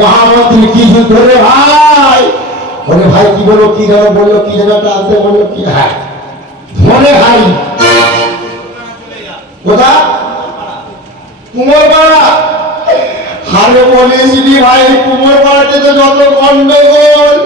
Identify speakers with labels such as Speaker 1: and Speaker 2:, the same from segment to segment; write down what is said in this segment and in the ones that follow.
Speaker 1: মহামন্ত্রী কি রে ভাই বলে, ভাই, কি বলব কি যেন বলল, কি যেন একটা বলল, কি? হ্যাঁ। ধরে ভাই কোথা কুমোর পাড়া হারে বলেছিলি ভাই কুমোর পাড়াতে তো যত গন্ডগোল।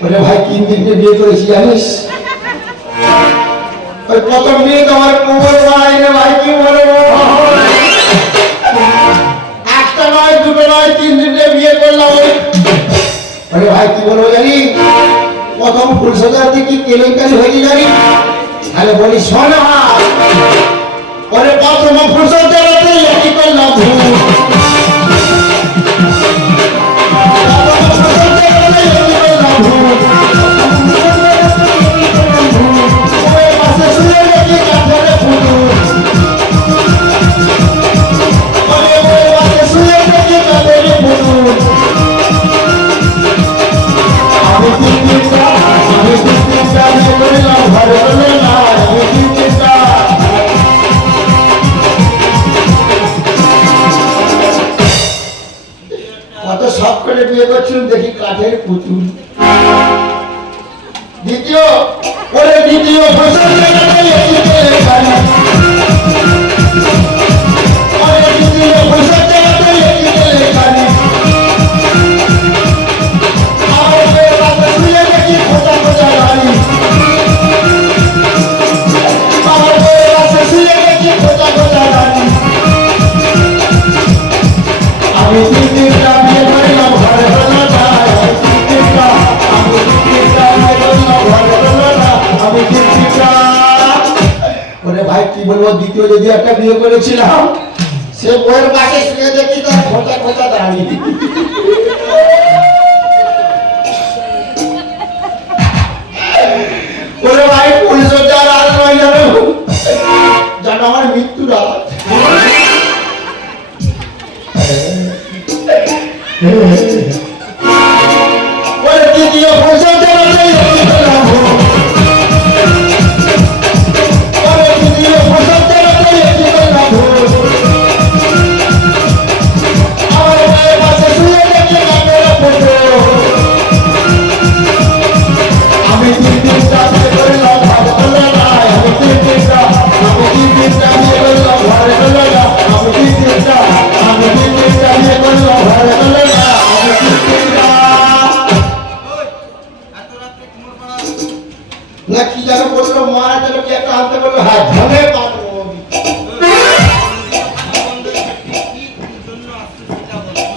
Speaker 1: বলে, ভাই, তিন দিনকে বিয়ে করেছি, জানিস? ওই প্রথম বিয়ে তো আমার কুমোর পাড়ায় ভাই, কি বলব? নয় দুটো নয়, তিন দিনকে বিয়ে করলাম আরে ভাই, কি বলব জানি? প্রথম ফুল সাজাতে কি কেলেঙ্কারি হয়েছে জানি? আরে বলি, শোনা পরে প্রথম ফুল করে বিয়ে করছিলাম দেখি কাঠের পুতুল দ্বিতীয় ওরে দ্বিতীয় ফসল দ্বিতীয় যদি একটা বিয়ে করেছিলাম, সে বইয়ের পাশে শুয়ে দেখি তার খোঁচা খোঁচা দাঁড়িয়ে ওরে ভাই, পুলিশ আর আর আমার মৃত্যু রাত। ওরে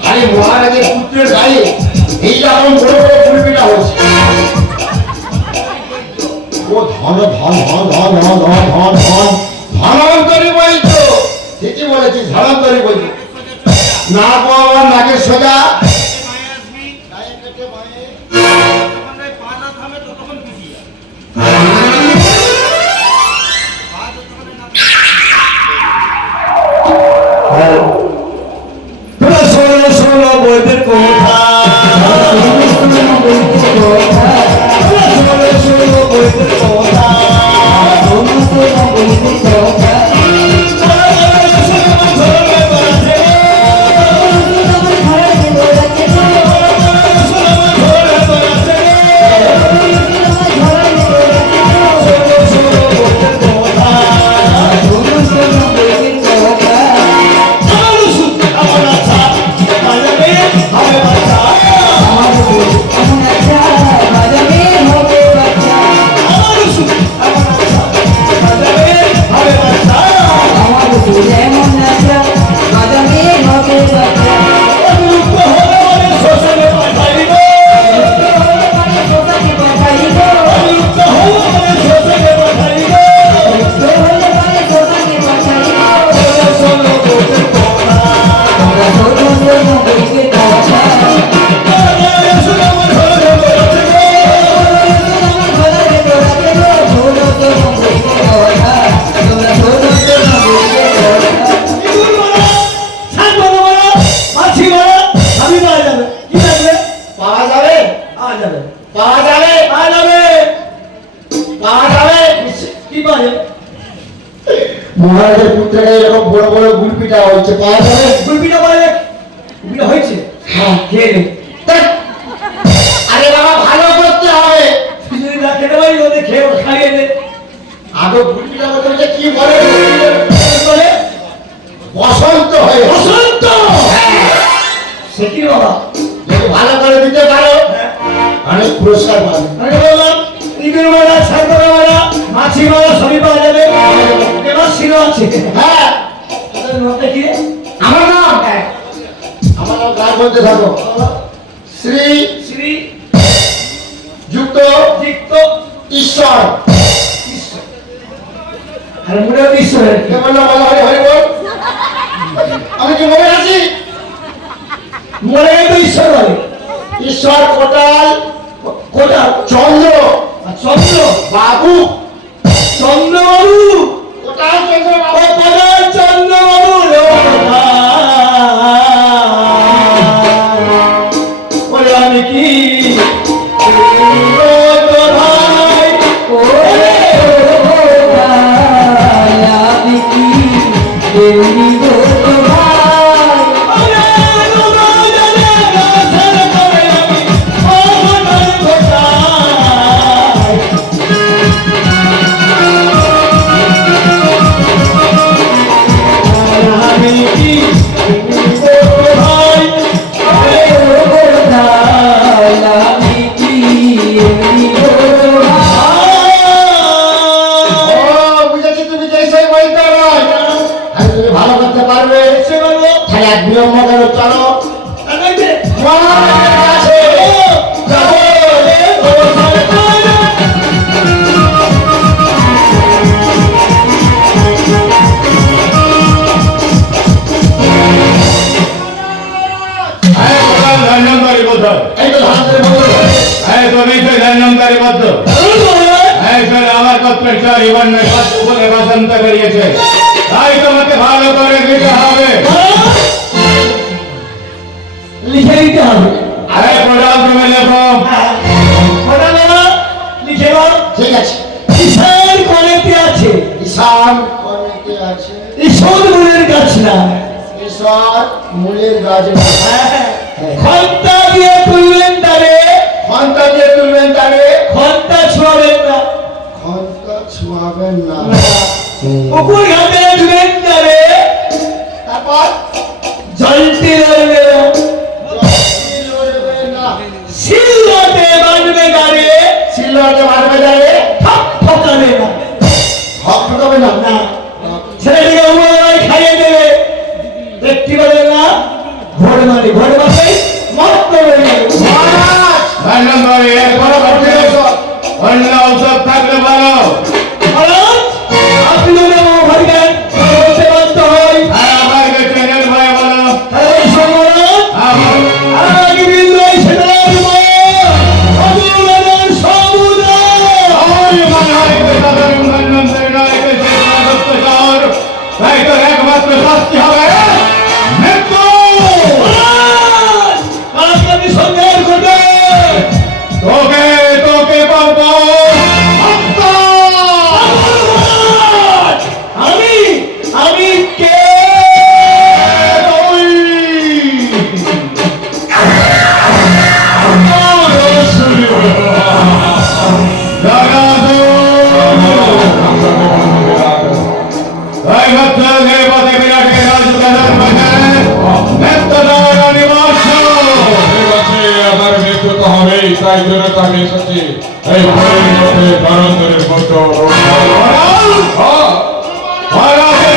Speaker 1: আরে মহারাজের পুত্রের গায়ে এই রকম বড় ধন ধন ধন ধন ধন ধন ধন। ধন ধনন্তরী বলছো। ঠিকই বলেছিস, ধনন্তরী বলছো। না বাবা নাকের সোজা। মহারাজের পুত্রের এরকম বড় বড় গুলপিটা হচ্ছে পাওয়া যাবে?
Speaker 2: খেয়ে নে।
Speaker 1: ধ্যাৎ। আরে বাবা ভালো করতে হবে।
Speaker 2: খিচুড়ি না খেতে পারি ওদের খেয়ে খাইয়ে দে।
Speaker 1: আগে গুলপিটা বলতে কি বলে?
Speaker 2: কি বলে?
Speaker 1: বসন্ত হয়ে
Speaker 2: বসন্ত! সে কি বাবা?
Speaker 1: যদি ভালো করে দিতে পারো। অনেক পুরস্কার পাবে।
Speaker 2: আমি বললাম ইঁদুর মারা ছাগল মারা মাছি মারা সবই পাওয়া যাবে। শিরো আছে।
Speaker 1: হ্যাঁ? আমার নাম?
Speaker 2: হ্যাঁ।
Speaker 1: আমার নাম গান বলতে থাকো। শ্রী
Speaker 2: শ্রী
Speaker 1: যুক্ত
Speaker 2: তিক্ত
Speaker 1: ঈশ্বর।
Speaker 2: আর মনে হয় ঈশ্বরের
Speaker 1: কে। বলল হরি হরি বল। আমি কি মনে আছি?
Speaker 2: মনে তো ঈশ্বর বলে
Speaker 1: ঈশ্বর কোটাল
Speaker 2: কোটা
Speaker 1: চন্দ্র।
Speaker 2: চন্দ্র?
Speaker 1: বাবু।
Speaker 3: চার ইবন উপরে বসন্ত করিয়েছে তাই তোমাকে ভালো করে দিতে হবে।
Speaker 2: লিখে দিতে হবে।
Speaker 3: হ্যাঁ প্রণাম তুমি লেখো।
Speaker 1: ঠিক আছে।
Speaker 2: কিষান কলেতে আছে।
Speaker 1: ঈশান আছে।
Speaker 2: ঈশ্বর মনের গাছ না।
Speaker 1: ঈশ্বর মূলের গাছে
Speaker 2: ঘণ্টা দিয়ে তুলবেন তারে
Speaker 1: ঘণ্টা দিয়ে তুলবেন তারে
Speaker 2: ঘণ্টা ছোঁয়াবেন না
Speaker 1: ঘণ্টা ছোঁয়াবেন না
Speaker 2: পুকুর ঘাটে তুলবেন তারে
Speaker 1: তারপর
Speaker 2: জলটি লড়বে না শিলতে বাঁধবে তারে
Speaker 1: সিল্লাতে মারবে যাবে
Speaker 2: ঠক ঠকাবে না
Speaker 1: হক ঠকাবে না
Speaker 2: না ছেলেটিকে উপরে খাইয়ে দেবে দেখতে পাবে না ভোট মারি ভোট মারবে মত হয়ে যাবে
Speaker 3: এক বড় ভর্তি
Speaker 2: আমার
Speaker 3: হবে তাই
Speaker 4: জন্য আমি এসেছি এই ঘরের মধ্যে
Speaker 3: মহারাজ! মহারাজের